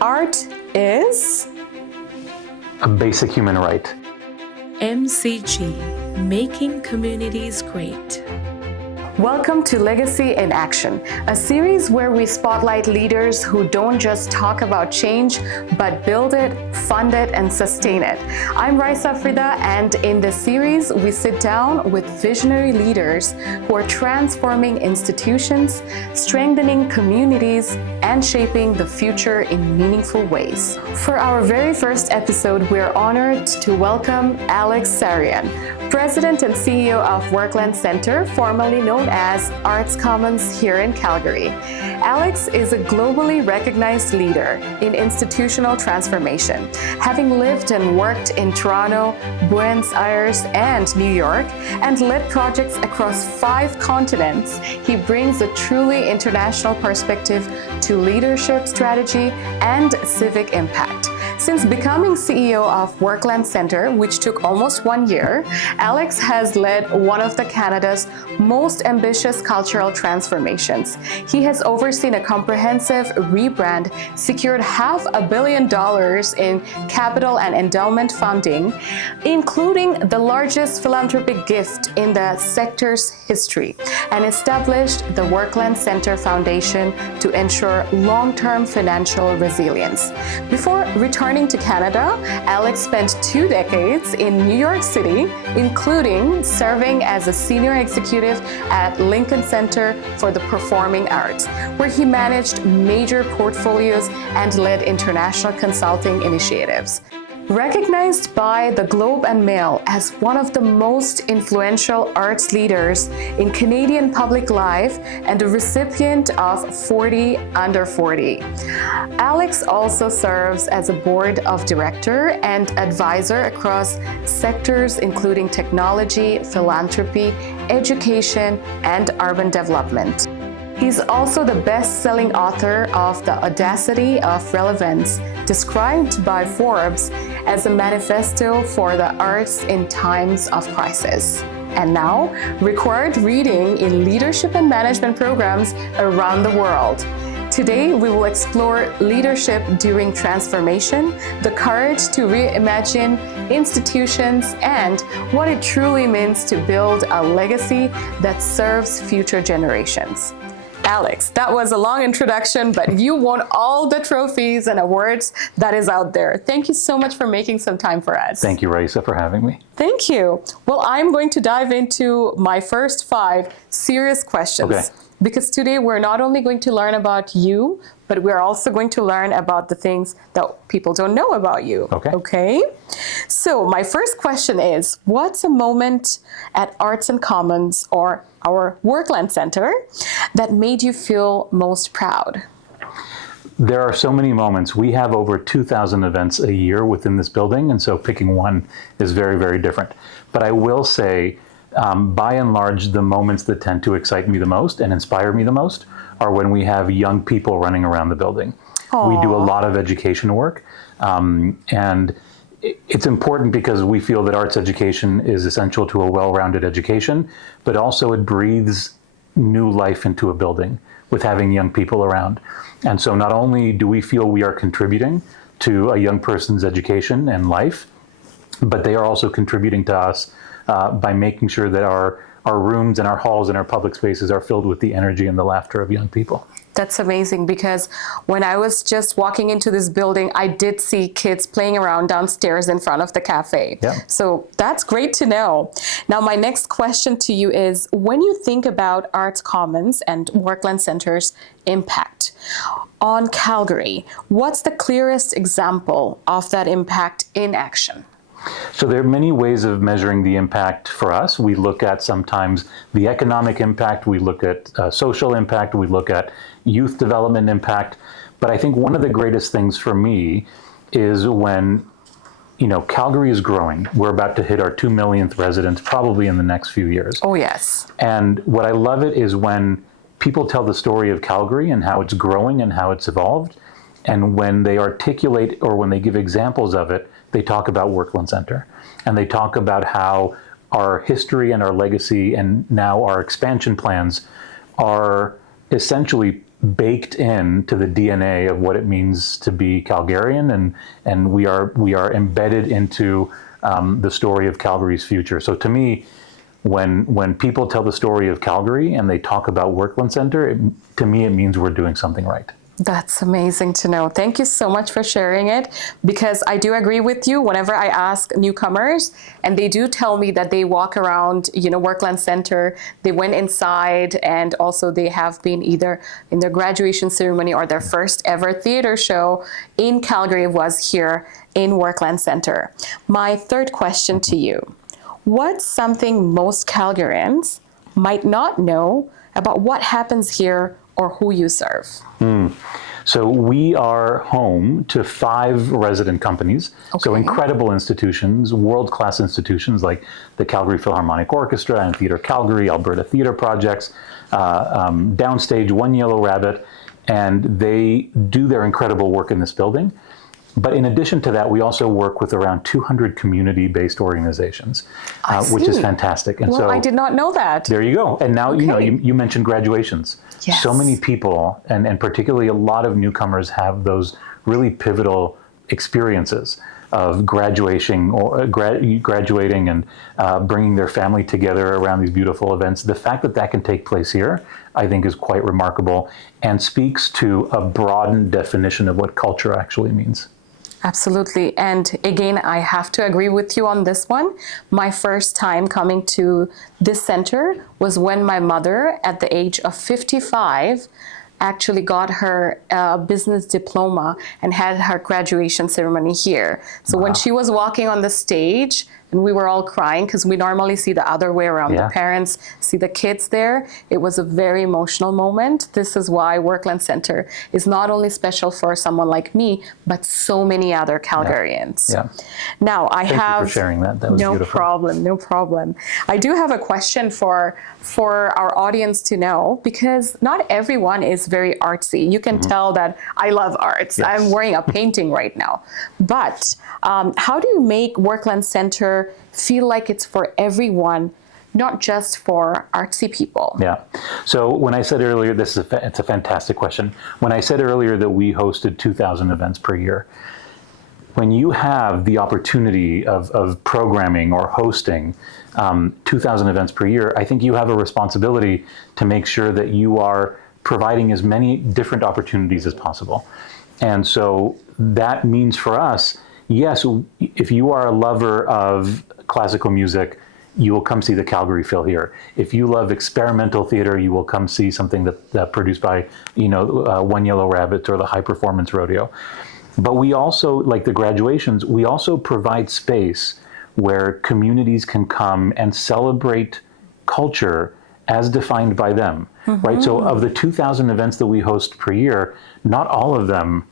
Art is a basic human right. MCG, Making Communities Great. Welcome to Legacy in Action, a series where we spotlight leaders who don't just talk about change, but build it, fund it, and sustain it. I'm Raisa Afrida, and in this series, we sit down with visionary leaders who are transforming institutions, strengthening communities, and shaping the future in meaningful ways. For our very first episode, we're honored to welcome Alex Sarian, President and CEO of Werklund Centre, formerly known as Arts Commons here in Calgary. Alex is a globally recognized leader in institutional transformation. Having lived and worked in Toronto, Buenos Aires, and New York, and led projects across 5 continents, he brings a truly international perspective to leadership strategy and civic impact. Since becoming CEO of Werklund Centre, which took almost 1 year, Alex has led one of Canada's most ambitious cultural transformations. He has overseen a comprehensive rebrand, secured $500 million in capital and endowment funding, including the largest philanthropic gift in the sector's history, and established the Werklund Centre Foundation to ensure long-term financial resilience. Before returning to Canada, Alex spent 2 decades in New York City, including serving as a senior executive at Lincoln Center for the Performing Arts, where he managed major portfolios and led international consulting initiatives. Recognized by the Globe and Mail as one of the most influential arts leaders in Canadian public life and a recipient of 40 Under 40. Alex also serves as a board of director and advisor across sectors including technology, philanthropy, education, and urban development. He's also the best-selling author of The Audacity of Relevance, described by Forbes as a manifesto for the arts in times of crisis. And now, required reading in leadership and management programs around the world. Today, we will explore leadership during transformation, the courage to reimagine institutions, and what it truly means to build a legacy that serves future generations. Alex, that was a long introduction, but you won all the trophies and awards that is out there. Thank you so much for making some time for us. Thank you, Raisa, for having me. Thank you. Well, I'm going to dive into my first 5 serious questions. Okay. Because today we're not only going to learn about you, but we're also going to learn about the things that people don't know about you. Okay? So my first question is, what's a moment at Arts and Commons or our Werklund Centre that made you feel most proud? There are so many moments. We have over 2,000 events a year within this building, and so picking one is very, very different. But I will say, by and large, the moments that tend to excite me the most and inspire me the most are when we have young people running around the building. Aww. We do a lot of education work, and it's important because we feel that arts education is essential to a well-rounded education, but also it breathes new life into a building with having young people around. And so not only do we feel we are contributing to a young person's education and life, but they are also contributing to us by making sure that our rooms and our halls and our public spaces are filled with the energy and the laughter of young people. That's amazing, because when I was just walking into this building, I did see kids playing around downstairs in front of the cafe. Yeah. So that's great to know. Now, my next question to you is, when you think about Arts Commons and Werklund Centre's impact on Calgary, what's the clearest example of that impact in action? So there are many ways of measuring the impact for us. We look at sometimes the economic impact, we look at social impact, we look at youth development impact. But I think one of the greatest things for me is when, Calgary is growing. We're about to hit our 2 millionth resident probably in the next few years. Oh, yes. And what I love it is when people tell the story of Calgary and how it's growing and how it's evolved. And when they articulate or when they give examples of it, they talk about Werklund Centre. And they talk about how our history and our legacy and now our expansion plans are essentially baked into the DNA of what it means to be Calgarian, and we are embedded into the story of Calgary's future. So to me, when people tell the story of Calgary and they talk about Werklund Centre, to me it means we're doing something right. That's amazing to know. Thank you so much for sharing it, because I do agree with you. Whenever I ask newcomers and they do tell me that they walk around, Werklund Centre, they went inside, and also they have been either in their graduation ceremony or their first ever theater show in Calgary was here in Werklund Centre. My third question to you, what's something most Calgarians might not know about what happens here or who you serve? So we are home to 5 resident companies. Okay. So incredible institutions, world-class institutions like the Calgary Philharmonic Orchestra and Theatre Calgary, Alberta Theatre Projects, Downstage, One Yellow Rabbit, and they do their incredible work in this building. But in addition to that, we also work with around 200 community-based organizations, which is fantastic. And I did not know that. There you go. And now, you mentioned graduations. Yes. So many people, and particularly a lot of newcomers, have those really pivotal experiences of graduating and bringing their family together around these beautiful events. The fact that that can take place here, I think, is quite remarkable and speaks to a broadened definition of what culture actually means. Absolutely. And again, I have to agree with you on this one. My first time coming to this center was when my mother, at the age of 55, actually got her business diploma and had her graduation ceremony here. So when she was walking on the stage, and we were all crying because we normally see the other way around. The parents see the kids there. It was a very emotional moment. This is why Werklund Centre is not only special for someone like me, but so many other Calgarians. Yeah. Now, Thank you for sharing that. That was beautiful. No problem. I do have a question for our audience to know, because not everyone is very artsy. You can tell that I love arts. Yes. I'm wearing a painting right now. But how do you make Werklund Centre feel like it's for everyone, not just for artsy people? Yeah. So when I said earlier, it's a fantastic question. When I said earlier that we hosted 2,000 events per year, when you have the opportunity of programming or hosting 2,000 events per year, I think you have a responsibility to make sure that you are providing as many different opportunities as possible. And so that means for us, yes, if you are a lover of classical music, you will come see the Calgary Phil here. If you love experimental theater, you will come see something that produced by, One Yellow Rabbit or the High Performance Rodeo. But we also, like the graduations, we also provide space where communities can come and celebrate culture as defined by them, right? So of the 2,000 events that we host per year, not all of them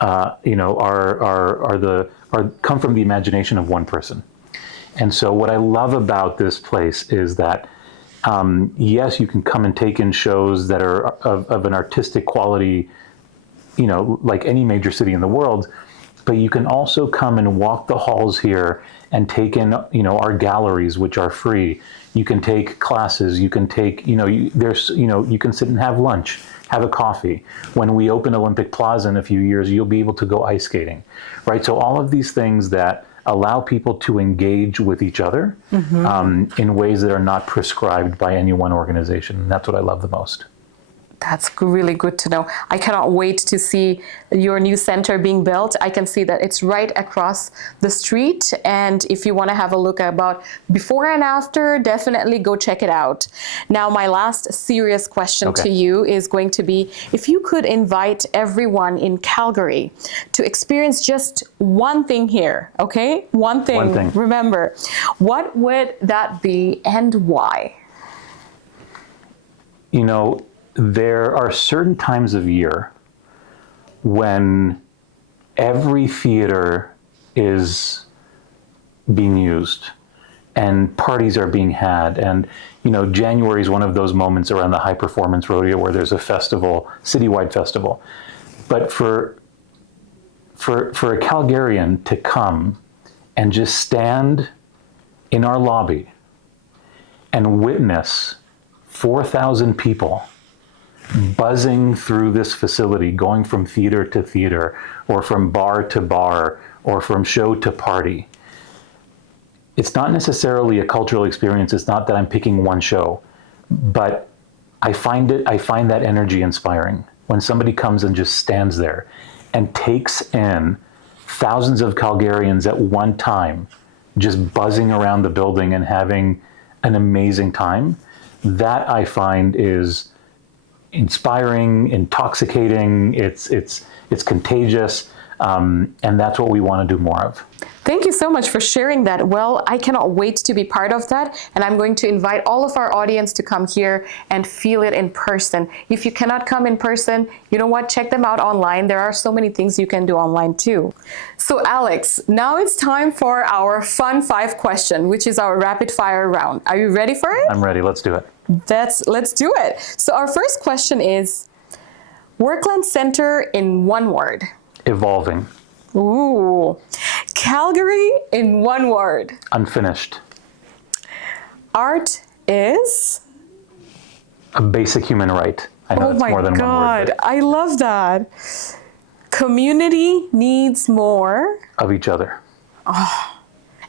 come from the imagination of one person. And so what I love about this place is that, yes, you can come and take in shows that are of an artistic quality, like any major city in the world, but you can also come and walk the halls here and take in, our galleries, which are free. You can take classes, you can take, you can sit and have lunch, have a coffee. When we open Olympic Plaza in a few years, you'll be able to go ice skating, right? So all of these things that allow people to engage with each other in ways that are not prescribed by any one organization. That's what I love the most. That's really good to know. I cannot wait to see your new center being built. I can see that it's right across the street. And if you want to have a look about before and after, definitely go check it out. Now, my last serious question to you is going to be, if you could invite everyone in Calgary to experience just one thing here, okay? One thing. Remember, what would that be and why? There are certain times of year when every theater is being used and parties are being had. And, January is one of those moments around the High Performance Rodeo where there's a festival, citywide festival. But for a Calgarian to come and just stand in our lobby and witness 4,000 people buzzing through this facility, going from theater to theater, or from bar to bar, or from show to party. It's not necessarily a cultural experience. It's not that I'm picking one show, but I find that energy inspiring. When somebody comes and just stands there and takes in thousands of Calgarians at one time, just buzzing around the building and having an amazing time, that I find is inspiring, intoxicating, it's contagious, and that's what we want to do more of. Thank you so much for sharing that. Well, I cannot wait to be part of that, and I'm going to invite all of our audience to come here and feel it in person. If you cannot come in person, you know what? Check them out online. There are so many things you can do online too. So Alex, now it's time for our fun 5 question, which is our rapid fire round. Are you ready for it? I'm ready. Let's do it. Let's do it. So our first question is, Werklund Centre in one word. Evolving. Ooh. Calgary in one word. Unfinished. Art is? A basic human right. I know Oh it's my more than God, one word. I love that. Community needs more. Of each other.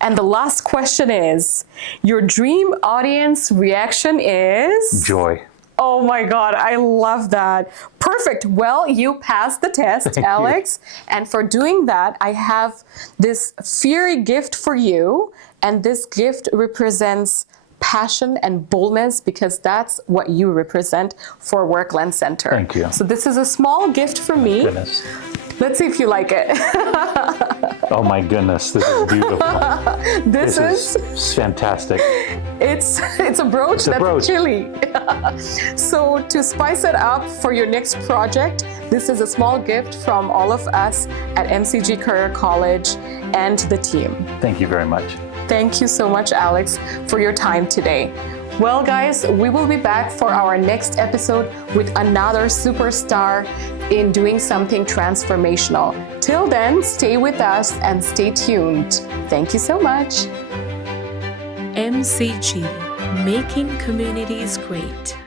And the last question is, your dream audience reaction is? Joy. Oh my God, I love that. Perfect. Well, you passed the test, Thank Alex. you. And for doing that, I have this fiery gift for you. And this gift represents passion and boldness, because that's what you represent for Werklund Centre. Thank you. So this is a small gift from me. Goodness. Let's see if you like it. Oh my goodness, this is beautiful. This is fantastic. It's a brooch that's brooch. chilly. So to spice it up for your next project, this is a small gift from all of us at MCG Career College and the team. Thank you very much. Thank you so much, Alex, for your time today. Well, guys, we will be back for our next episode with another superstar in doing something transformational. Till then, stay with us and stay tuned. Thank you so much. MCG, making communities great.